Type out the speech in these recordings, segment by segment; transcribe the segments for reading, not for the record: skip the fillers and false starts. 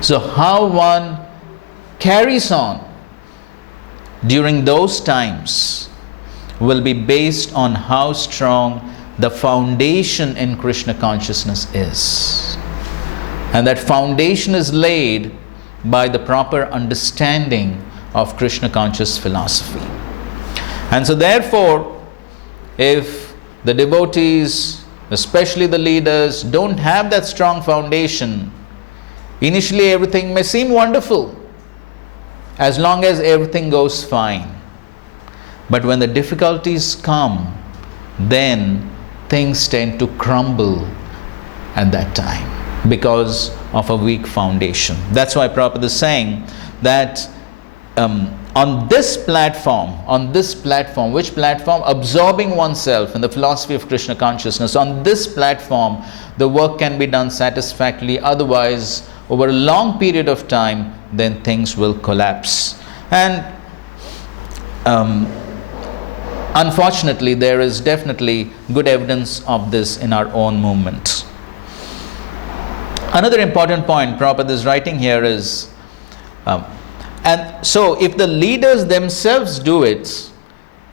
So how one carries on during those times will be based on how strong the foundation in Krishna consciousness is. And that foundation is laid by the proper understanding of Krishna conscious philosophy. And so therefore, if the devotees, especially the leaders, don't have that strong foundation, initially everything may seem wonderful as long as everything goes fine. But when the difficulties come, then things tend to crumble at that time because of a weak foundation. That's why Prabhupada is saying that on this platform, which platform? Absorbing oneself in the philosophy of Krishna consciousness. On this platform, the work can be done satisfactorily. Otherwise, over a long period of time, then things will collapse. And unfortunately, there is definitely good evidence of this in our own movement. Another important point Prabhupada is writing here is, and so if the leaders themselves do it,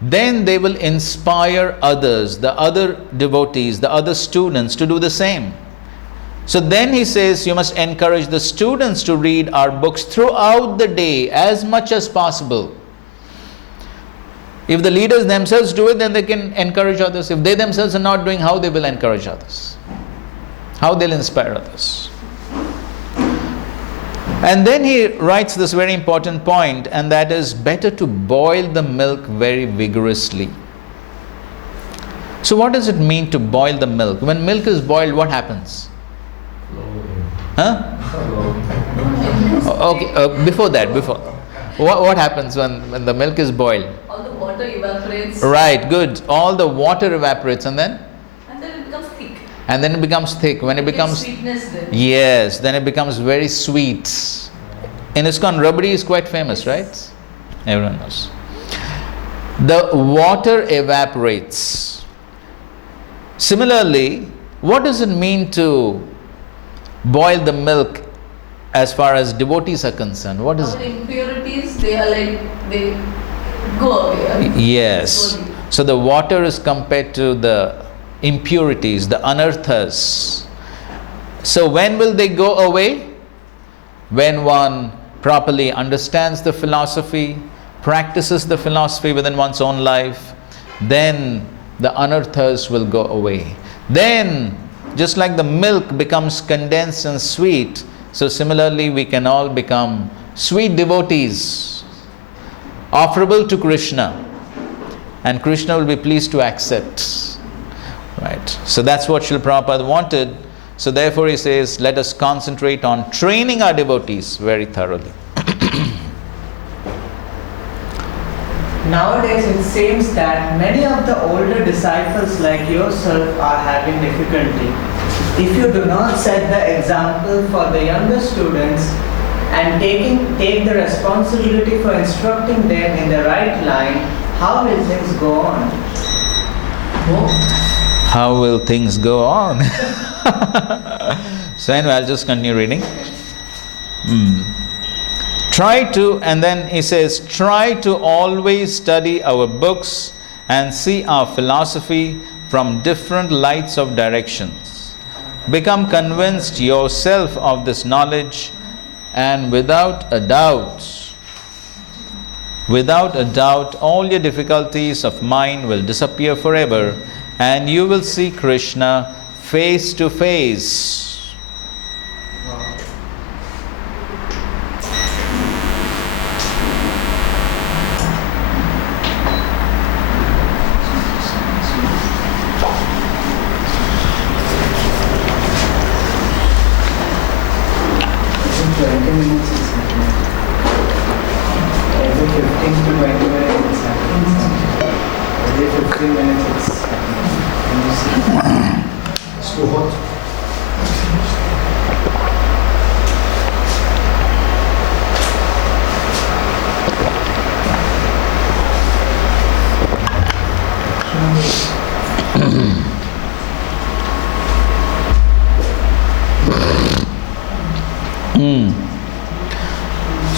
then they will inspire others, the other devotees, the other students to do the same. So then he says you must encourage the students to read our books throughout the day as much as possible. If the leaders themselves do it, then they can encourage others. If they themselves are not doing, how they will encourage others? How they'll inspire others? And then he writes this very important point, and that is better to boil the milk very vigorously. So what does it mean to boil the milk? When milk is boiled, what happens? Huh? Okay, before that, what happens when the milk is boiled? All the water evaporates. Right, good. All the water evaporates, and then? And then it becomes thick. And then it becomes thick. When it becomes sweetness then. Yes, then it becomes very sweet. In ISKCON, rabdi is quite famous, right? Everyone knows. The water evaporates. Similarly, what does it mean to boil the milk as far as devotees are concerned? What is All impurities, they go away. Right? Yes. Slowly. So the water is compared to the impurities, the anarthas. So when will they go away? When one properly understands the philosophy, practices the philosophy within one's own life, then the anarthas will go away. Then, just like the milk becomes condensed and sweet, so similarly we can all become sweet devotees, offerable to Krishna, and Krishna will be pleased to accept. Right? So that's what Srila Prabhupada wanted. So therefore he says, let us concentrate on training our devotees very thoroughly. Nowadays it seems that many of the older disciples like yourself are having difficulty. If you do not set the example for the younger students and take the responsibility for instructing them in the right line, how will things go on? How will things go on? So anyway, I'll just continue reading. Try to, and then he says, try to always study our books and see our philosophy from different lights of directions. Become convinced yourself of this knowledge, and without a doubt, all your difficulties of mind will disappear forever, and you will see Krishna face to face.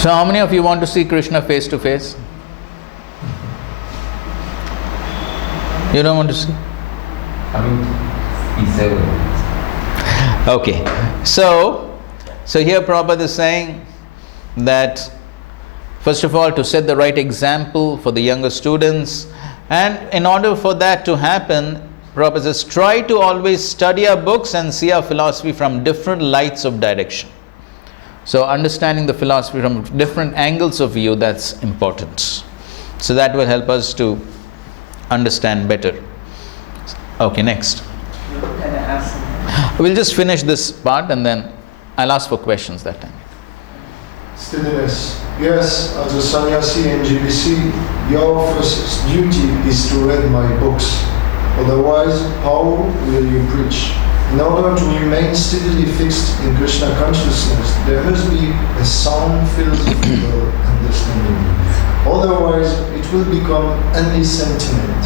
So how many of you want to see Krishna face to face? You don't want to see? Okay. So here Prabhupada is saying that first of all, to set the right example for the younger students, and in order for that to happen, Prabhupada says, try to always study our books and see our philosophy from different lights of direction. So understanding the philosophy from different angles of view, that's important. So that will help us to understand better. Okay, next. Can I ask something? We'll just finish this part and then I'll ask for questions that time. Steadiness. Yes, as a sannyasi in GBC, your first duty is to read my books. Otherwise, how will you preach? In order to remain steadily fixed in Krishna consciousness, there must be a sound philosophical understanding. Otherwise, it will become only sentiment.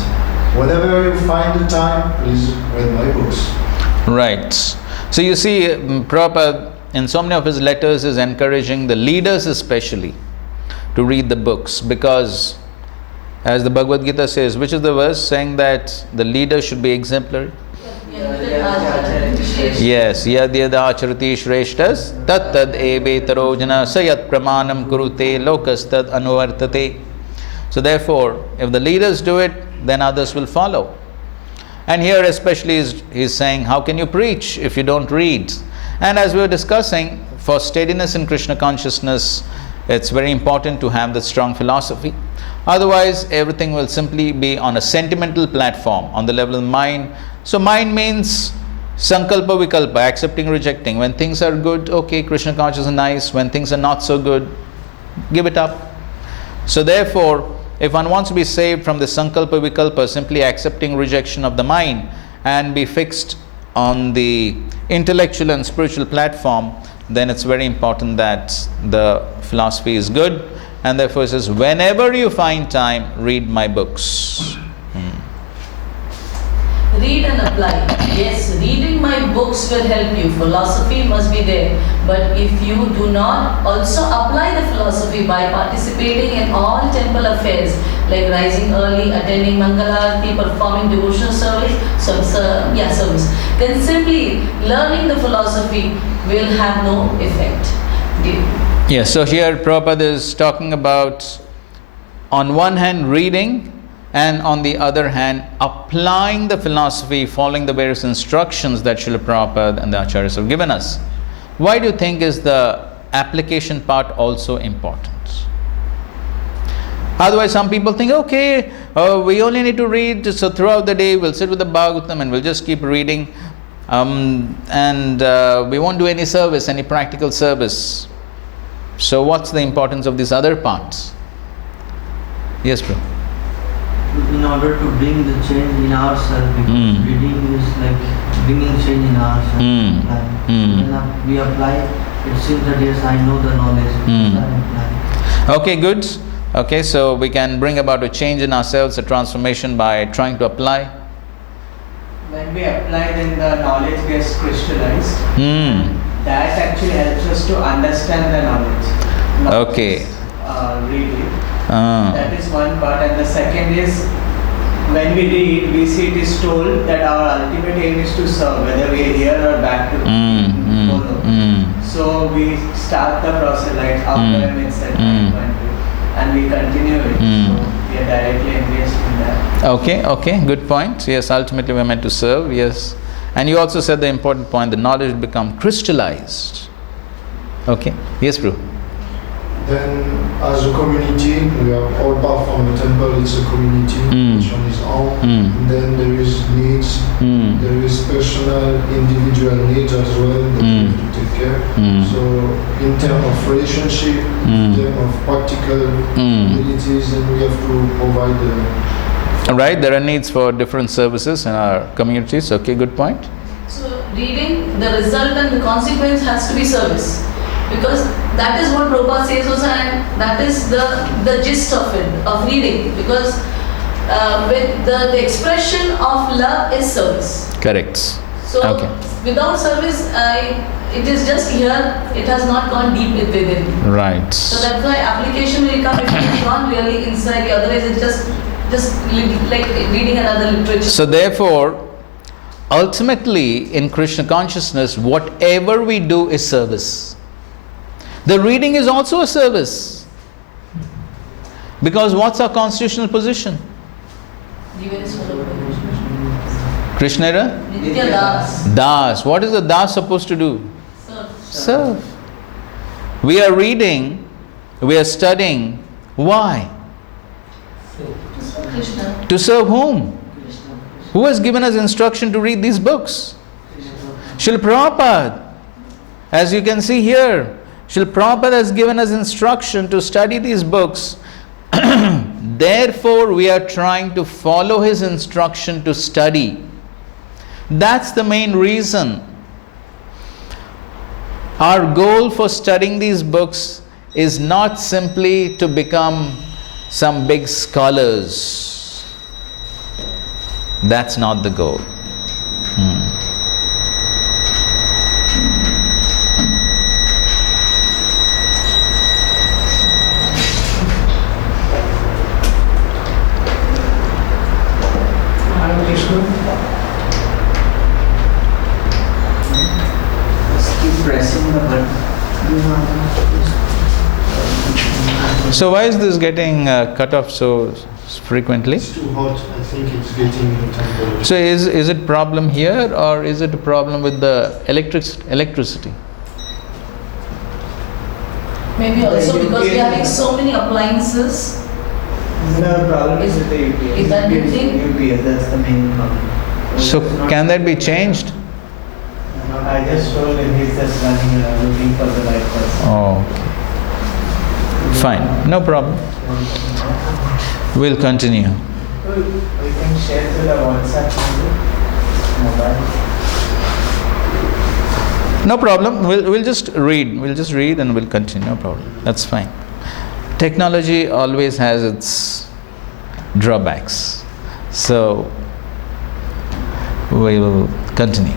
Whenever you find the time, please read my books. Right. So you see, Prabhupada in so many of his letters is encouraging the leaders especially to read the books, because as the Bhagavad Gita says, which is the verse saying that the leader should be exemplary? Yes, yad yad acharati shreshtas tat tad evetaro jana sayat pramanam kurute lokas tad anuvartate. So therefore, if the leaders do it, then others will follow. And here especially he's saying, how can you preach if you don't read? And as we were discussing, for steadiness in Krishna consciousness, it's very important to have the strong philosophy. Otherwise, everything will simply be on a sentimental platform, on the level of the mind. So mind means sankalpa vikalpa, accepting, rejecting. When things are good, okay, Krishna consciousness is nice. When things are not so good, give it up. So therefore, if one wants to be saved from the sankalpa vikalpa, simply accepting rejection of the mind, and be fixed on the intellectual and spiritual platform, then it's very important that the philosophy is good. And therefore it says, whenever you find time, read my books. Read and apply. Yes, reading my books will help you. Philosophy must be there. But if you do not also apply the philosophy by participating in all temple affairs, like rising early, attending Mangalarti, performing devotional service, then simply learning the philosophy will have no effect. Yes, so here Prabhupada is talking about, on one hand, reading, and on the other hand, applying the philosophy, following the various instructions that Srila Prabhupada and the Acharyas have given us. Why do you think is the application part also important? Otherwise, some people think, okay, we only need to read, so throughout the day we'll sit with the Bhagavatam and we'll just keep reading, and we won't do any service, any practical service. So what's the importance of these other parts? Yes, bro. In order to bring the change in ourselves, because reading is like bringing change in ourselves. When we apply, it seems that yes, I know the knowledge. Okay, good. Okay, so we can bring about a change in ourselves, a transformation by trying to apply. When we apply, then the knowledge gets crystallized. That actually helps us to understand the knowledge. Not Okay. just, read it. That is one part. And the second is, when we read, we see it is told that our ultimate aim is to serve, whether we are here or back to follow. So we start the process like after a mindset, and we continue it. So we are directly engaged in that. Okay, good point. Yes, ultimately we are meant to serve, yes. And you also said the important point, the knowledge will become crystallized. Okay, yes, bro. Then, as a community, we are all part from the temple, it's a community, each on his own. Then there is needs, there is personal, individual needs as well that we have to take care. So, in terms of relationship, in terms of practical abilities, then we have to provide the... Right, there are needs for different services in our communities. Okay, good point. So reading, the result and the consequence has to be service. Because that is what Prabhupada says also, and that is the gist of it, of reading. Because with the expression of love is service. Correct. So Okay. without service, it is just here, it has not gone deep within. Right. So that's why application will come if it is not really inside you, otherwise it's just like reading another literature. So therefore, ultimately in Krishna consciousness, whatever we do is service. The reading is also a service. Because what's our constitutional position? Krishna Nitya Das. Das. What is the Das supposed to do? Serve. We are reading, we are studying. Why? Krishna. To serve whom? Who has given us instruction to read these books? Srila Prabhupada. As you can see here, Srila Prabhupada has given us instruction to study these books. Therefore, we are trying to follow his instruction to study. That's the main reason. Our goal for studying these books is not simply to become some big scholars. That's not the goal. Just keep pressing the button. So why is this getting cut off so frequently? It's too hot. I think it's getting the temperature. So is it problem here or is it a problem with the electricity? Maybe also The because we are UPS. having so many appliances. The problem is with the UPS. Is that the thing? UPS, that's the main problem. So it's not- can that be changed? I just told him he's just running around looking for the right person. Oh, okay. Fine, no problem. We'll continue. We can share to the WhatsApp mobile. No problem. We'll just read. We'll just read and we'll continue. No problem. That's fine. Technology always has its drawbacks. So we will continue.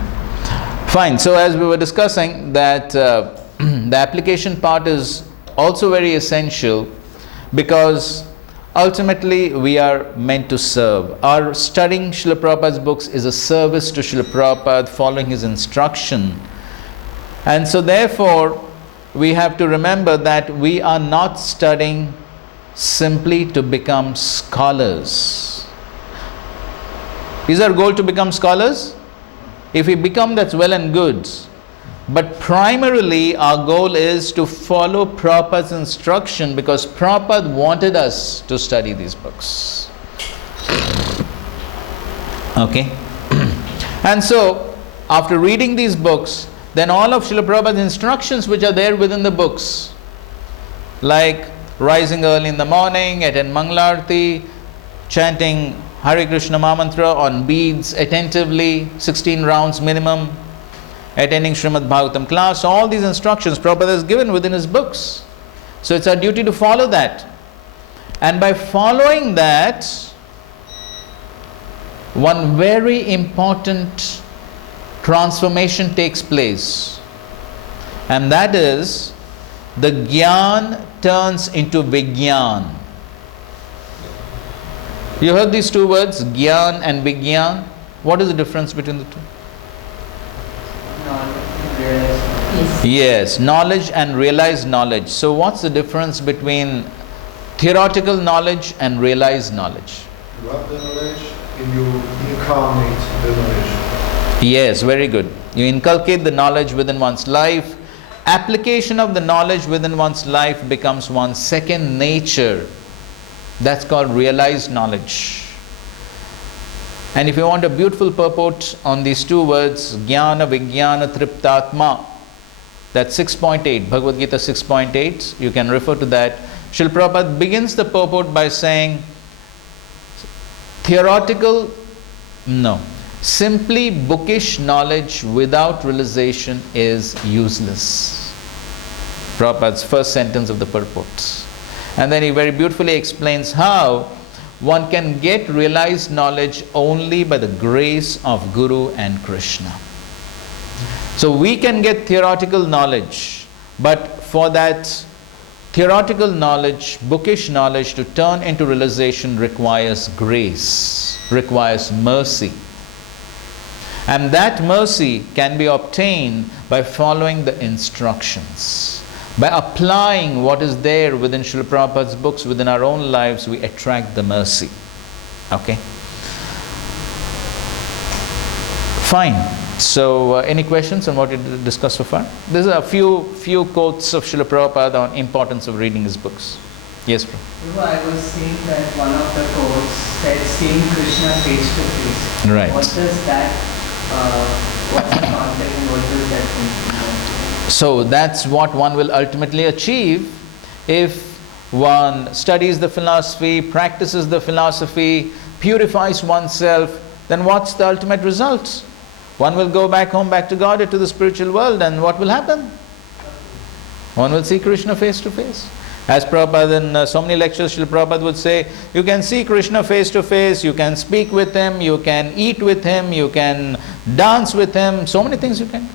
Fine. So as we were discussing that the application part is also very essential because ultimately we are meant to serve. Our studying Srila Prabhupada's books is a service to Srila Prabhupada, following his instruction. And so therefore, we have to remember that we are not studying simply to become scholars. Is our goal to become scholars? If we become, that's well and good. But primarily, our goal is to follow Prabhupada's instruction because Prabhupada wanted us to study these books. Okay? And so, after reading these books, then all of Srila Prabhupada's instructions which are there within the books, like rising early in the morning, attend Mangalarti, chanting Hare Krishna Mahamantra on beads attentively, 16 rounds minimum, attending Srimad Bhagavatam class, all these instructions Prabhupada has given within his books. So it's our duty to follow that. And by following that, one very important transformation takes place, and that is the Gyan turns into Vigyan. You heard these two words, Gyan and Vigyan. What is the difference between the two? Yes. Yes, knowledge and realized knowledge. So what's the difference between theoretical knowledge and realized knowledge? You have the knowledge and you incarnate the knowledge. Yes, very good. You inculcate the knowledge within one's life. Application of the knowledge within one's life becomes one's second nature. That's called realized knowledge. And if you want a beautiful purport on these two words, Jnana Vijnana Triptatma, that's 6.8, Bhagavad Gita 6.8, you can refer to that. Srila Prabhupada begins the purport by saying, theoretical, no. Simply bookish knowledge without realization is useless. Prabhupada's first sentence of the purport. And then he very beautifully explains how one can get realized knowledge only by the grace of Guru and Krishna. So we can get theoretical knowledge, but for that theoretical knowledge, bookish knowledge to turn into realization requires grace, requires mercy. And that mercy can be obtained by following the instructions. By applying what is there within Srila Prabhupada's books, within our own lives, we attract the mercy. Okay? Fine. So, any questions on what we discussed so far? There's a few quotes of Srila Prabhupada on importance of reading his books. Yes, bro. I was seeing that one of the quotes said, seeing Krishna face to face. Right. What does that, what's the context and what does that mean? So that's what one will ultimately achieve if one studies the philosophy, practices the philosophy, purifies oneself. Then what's the ultimate result? One will go back home, back to God, or to the spiritual world, and what will happen? One will see Krishna face to face. As Prabhupada in so many lectures, Srila Prabhupada would say, you can see Krishna face to face, you can speak with him, you can eat with him, you can dance with him, so many things you can do.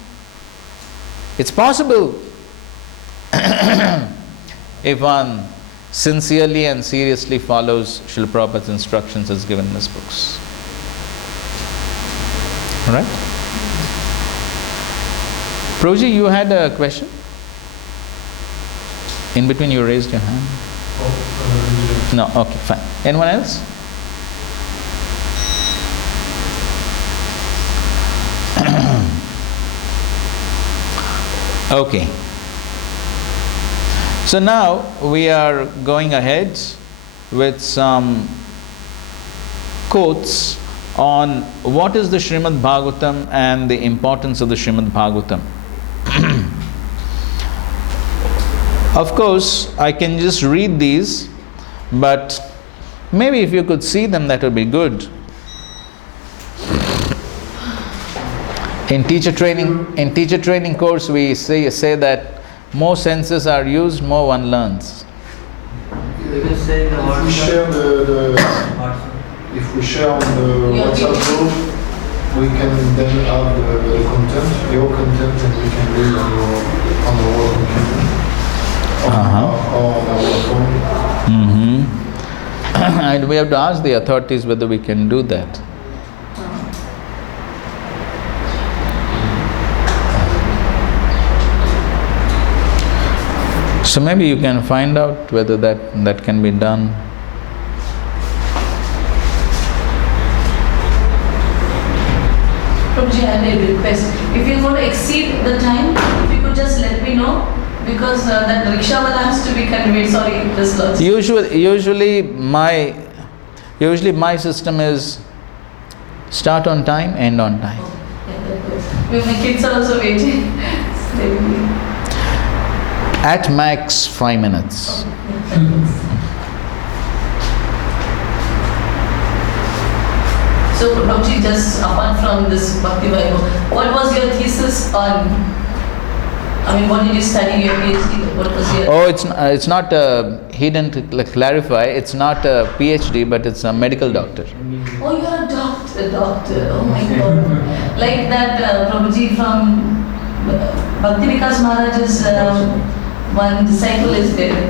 It's possible if one sincerely and seriously follows Srila Prabhupada's instructions as given in his books. Alright? Prabhuji, you had a question? In between you raised your hand. No, okay, fine. Anyone else? Okay. So now we are going ahead with some quotes on what is the Srimad Bhagavatam and the importance of the Srimad Bhagavatam. Of course, I can just read these, but maybe if you could see them, that would be good. In teacher training course, we say that more senses are used, more one learns. You can say the If we words. share if we share on the WhatsApp group, we can then add the content, your content, and we can read on our computer, or on our phone. And we have to ask the authorities whether we can do that. So maybe you can find out whether that can be done. Prabhuji, I have a request. If you're going to exceed the time, if you could just let me know, because that rickshaw wala has to be conveyed. Sorry, this lots. Usually my system is start on time, end on time. Well, my kids are also waiting. They will be- At max 5 minutes. So, Prabhuji, just apart from this Bhakti Vaibhav, what was your thesis on? I mean, what did you study your PhD? What was your? Oh, it's not he didn't clarify. It's not a PhD, but it's a medical doctor. Oh, you're a doctor. Oh my God. Like that Prabhuji from Bhakti Vikas Maharaj's one disciple is there.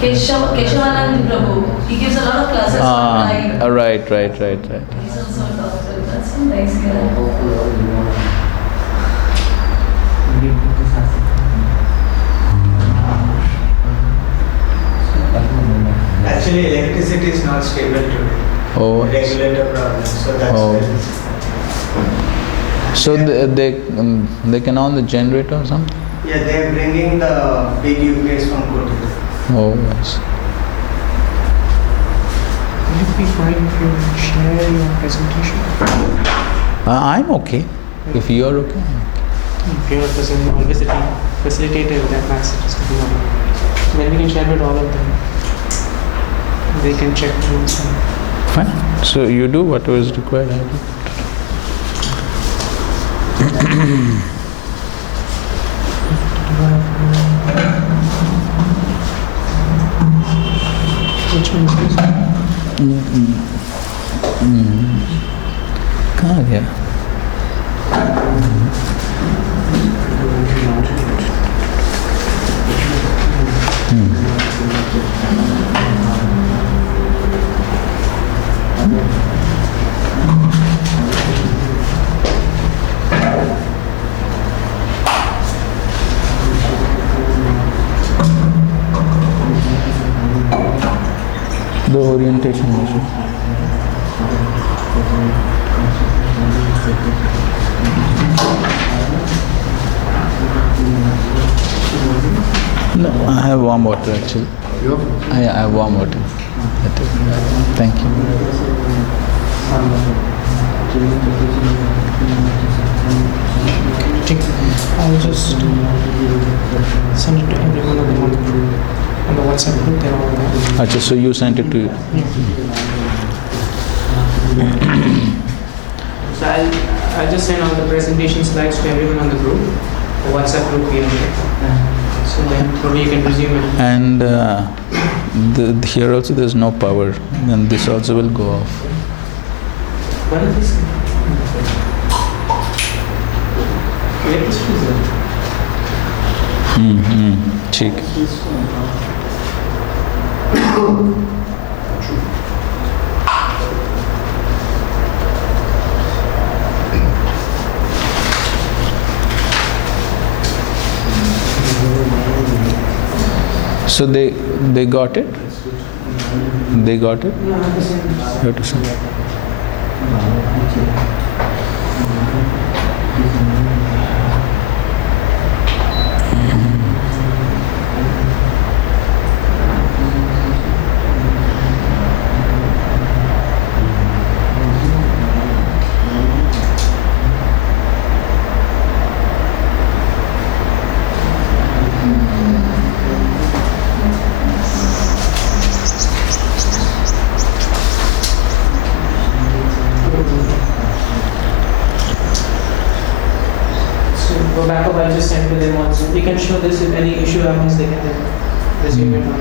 Keshavanand Prabhu. He gives a lot of classes online. Right. He's also a doctor. That's so nice. Yeah. Actually, electricity is not stable today. Oh. Regulator problem, so that's Oh. why. So they can on the generator or something? Yeah, they're bringing the big UPS from Kotak. Oh, yes. Will it be fine if you share your presentation? I'm okay. If you're okay. If you're the person always the facilitator of that max is to be on. Then we can share with all of them. They can check notes and Fine. So you do whatever is required. I do. which one is this? कहाँ गया? The orientation issue. No, I have warm water actually. You? I have warm water. Thank you. I'll just send it to everyone on the group. On the WhatsApp group, they're all there. Achha, so you sent it to you. So I'll just send all the presentation slides to everyone on the group, the WhatsApp group here. So then probably you can resume it. And here also there's no power, and this also will go off. What is this? Electricity is there. ठीक. So they got it? They got it? No, I have to send it. You have to send it. So go back up, I'll just send to them also. You can show this if any issue happens, they can then resume it on.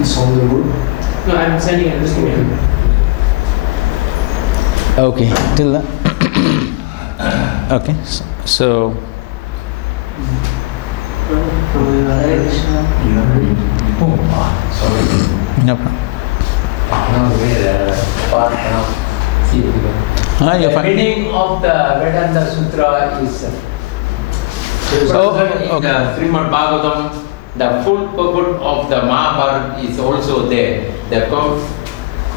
It's on the road. No, I'm sending it, just give me a minute. Okay, till that. Okay, so Hare Krishna. no problem. You're The fine. meaning of the Vedanta Sutra is present in the Srimad Bhagavatam. The full purport of the Mahabharata is also there. The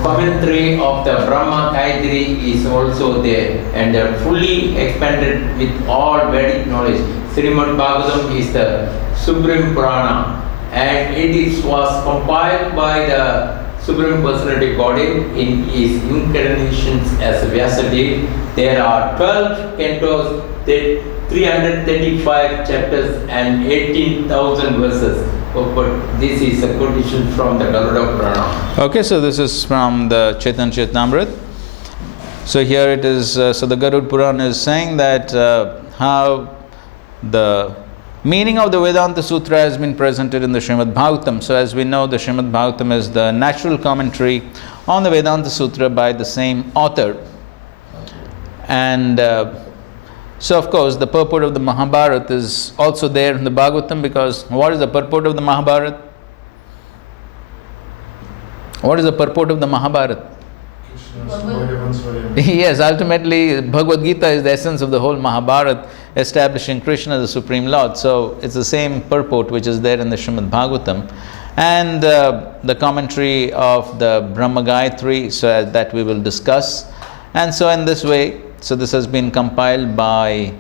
commentary of the Brahma Gayatri is also there, and fully expanded with all Vedic knowledge. Srimad Bhagavatam is the Supreme Purana, and it was compiled by the Supreme Personality Godhead in his incarnations as Vyasadeva. There are 12 cantos, 335 chapters and 18,000 verses. But this is a quotation from the Garuda Purana. Okay, so this is from the Chaitanya Charitamrita. So here it is, so the Garuda Purana is saying that how the meaning of the Vedanta Sutra has been presented in the Srimad Bhagavatam. So as we know, the Srimad Bhagavatam is the natural commentary on the Vedanta Sutra by the same author. And so of course the purport of the Mahabharata is also there in the Bhagavatam, because what is the purport of the Mahabharata? What is the purport of the Mahabharata? Yes, ultimately Bhagavad Gita is the essence of the whole Mahabharata, establishing Krishna as the Supreme Lord. So it's the same purport which is there in the Srimad Bhagavatam. And the commentary of the Brahma Gayatri, so that we will discuss. And so in this way, so this has been compiled by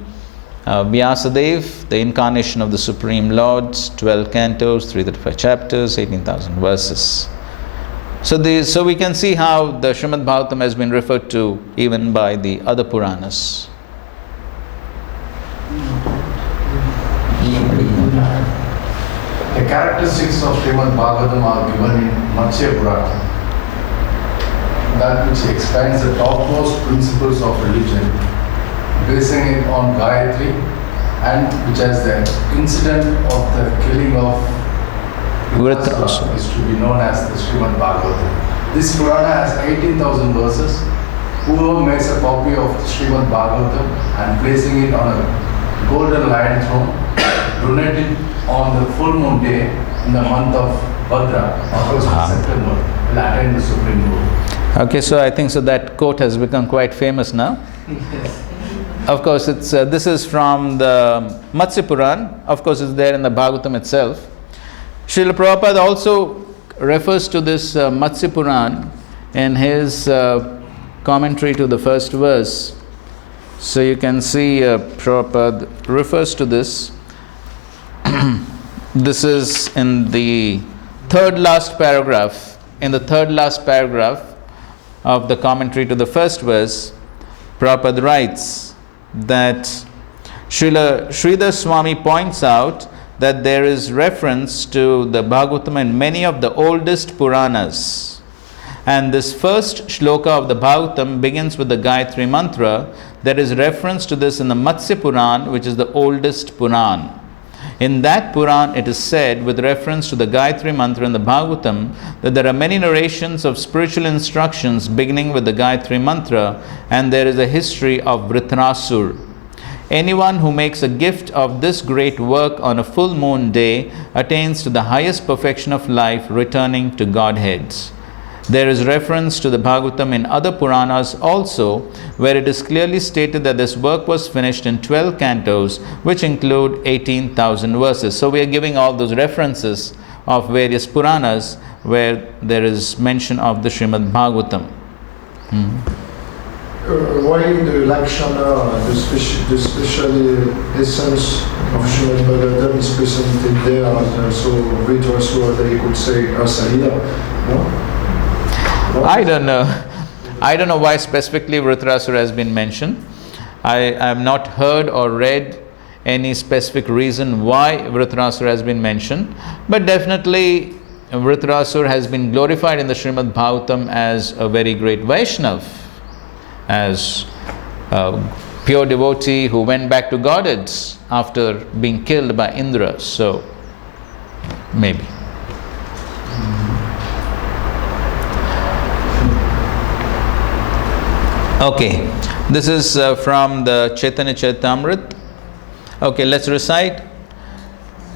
Vyasadeva, the incarnation of the Supreme Lord, 12 cantos, 335 chapters, 18,000 verses. So we can see how the Srimad Bhagavatam has been referred to even by the other Puranas. The characteristics of Srimad Bhagavatam are given in Matsya Purana, that which explains the topmost principles of religion, basing it on Gayatri, and which has the incident of the killing of Vritrasura is to be known as the Srimad Bhagavatam. This Purana has 18,000 verses. Whoever makes a copy of the Srimad Bhagavatam and placing it on a golden lion throne donate it on the full moon day in the month of Bhadra, August and September, will attain the Supreme Lord. Okay, so I think so that quote has become quite famous now. Yes. Of course, it's this is from the Matsya Puran. Of course, it's there in the Bhagavatam itself. Srila Prabhupada also refers to this Matsya Puran in his commentary to the first verse. So you can see Prabhupada refers to this. This is in the third last paragraph. In the third last paragraph of the commentary to the first verse, Prabhupada writes that Srila Sridhar Swami points out that there is reference to the Bhagavatam in many of the oldest Puranas. And this first shloka of the Bhagavatam begins with the Gayatri Mantra. There is reference to this in the Matsya Puran, which is the oldest Puran. In that Puran, it is said, with reference to the Gayatri Mantra in the Bhagavatam, that there are many narrations of spiritual instructions beginning with the Gayatri Mantra, and there is a history of Vritrasur. Anyone who makes a gift of this great work on a full moon day attains to the highest perfection of life, returning to Godhead. There is reference to the Bhagavatam in other Puranas also, where it is clearly stated that this work was finished in 12 cantos, which include 18,000 verses. So we are giving all those references of various Puranas where there is mention of the Srimad Bhagavatam. Why the Lakshana, the special essence of Srimad Bhagavatam is presented there as so Vritrasura, they could say Asahila, no? I don't know. I don't know why specifically Vritrasura has been mentioned. I have not heard or read any specific reason why Vritrasura has been mentioned. But definitely Vritrasura has been glorified in the Srimad Bhagavatam as a very great Vaishnav, as a pure devotee who went back to Godhead after being killed by Indra. So, maybe. Okay, this is from the Chaitanya Charitamrita. Okay, let's recite.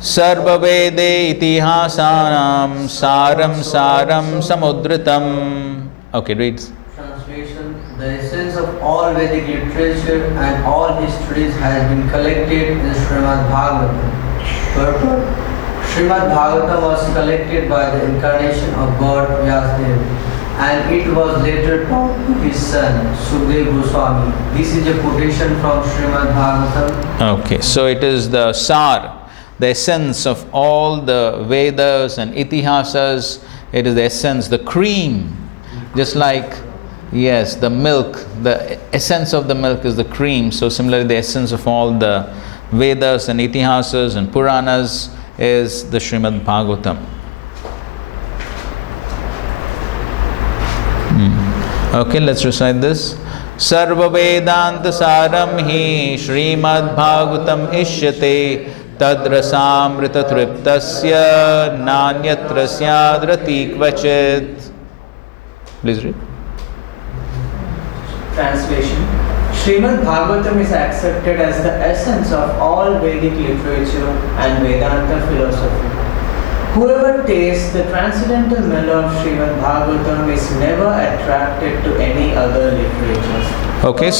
Sarva Vede Itihasanam Saram Saram Samudritam. Okay, reads. Translation: the essence of all Vedic literature and all histories has been collected in Srimad Bhagavatam. Purport: Srimad Bhagavatam was collected by the incarnation of God Vyasadeva, and it was later taught to his son Sukadeva Goswami. This is a quotation from Srimad Bhagavatam. Okay, so it is the Sar, the essence of all the Vedas and Itihasas. It is the essence, the cream, just like, yes, the milk, the essence of the milk is the cream. So similarly, the essence of all the Vedas and Itihasas and Puranas is the Srimad Bhagavatam. Okay, let's recite this. Sarva Vedanta Saram Hi Srimad Bhagavatam Ishyate Tadrasamrita Triptasya Nanyatra Syadrati Kvachit. Please read. Translation: Srimad Bhagavatam is accepted as the essence of all Vedic literature and Vedanta philosophy. Whoever tastes the transcendental mellow of Srimad Bhagavatam is never attracted to any other literature. Okay,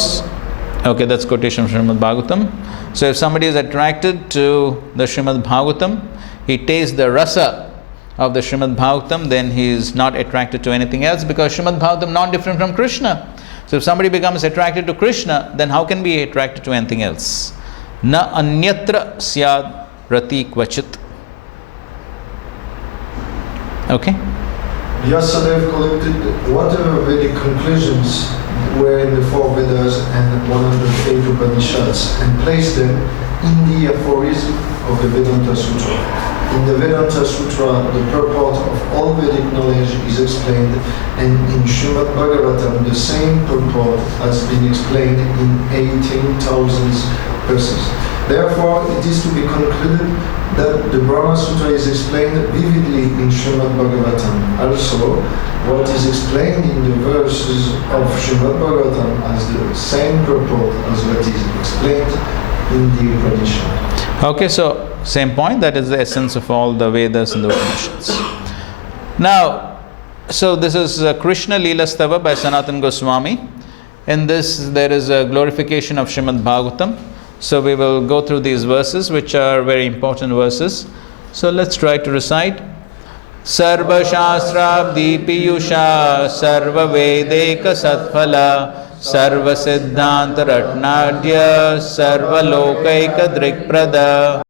okay, that's quotation from Srimad Bhagavatam. So if somebody is attracted to the Srimad Bhagavatam, he tastes the rasa of the Srimad Bhagavatam, then he is not attracted to anything else, because Srimad Bhagavatam is not different from Krishna. So if somebody becomes attracted to Krishna, then how can be attracted to anything else? Na anyatra syad rati kvachit. Okay? Vyasadeva collected whatever Vedic conclusions were in the four Vedas and 108 Upanishads and placed them in the aphorism of the Vedanta Sutra. In the Vedanta Sutra, the purport of all Vedic knowledge is explained, and in Srimad Bhagavatam, the same purport has been explained in 18,000 verses. Therefore, it is to be concluded that the Brahma Sutra is explained vividly in Srimad Bhagavatam. Also, what is explained in the verses of Srimad Bhagavatam has the same purport as what is explained in the Upanishad. Okay, so same point, that is the essence of all the Vedas and the Upanishads. Now, so this is Krishna Leela Stava by Sanatana Goswami. In this, there is a glorification of Srimad Bhagavatam. So we will go through these verses, which are very important verses. So let's try to recite. Sarva Shastrabdi Piyusha Sarva Vedeka Satphala Sarva Siddhanta Ratnadya Sarva Lokaika Drikprada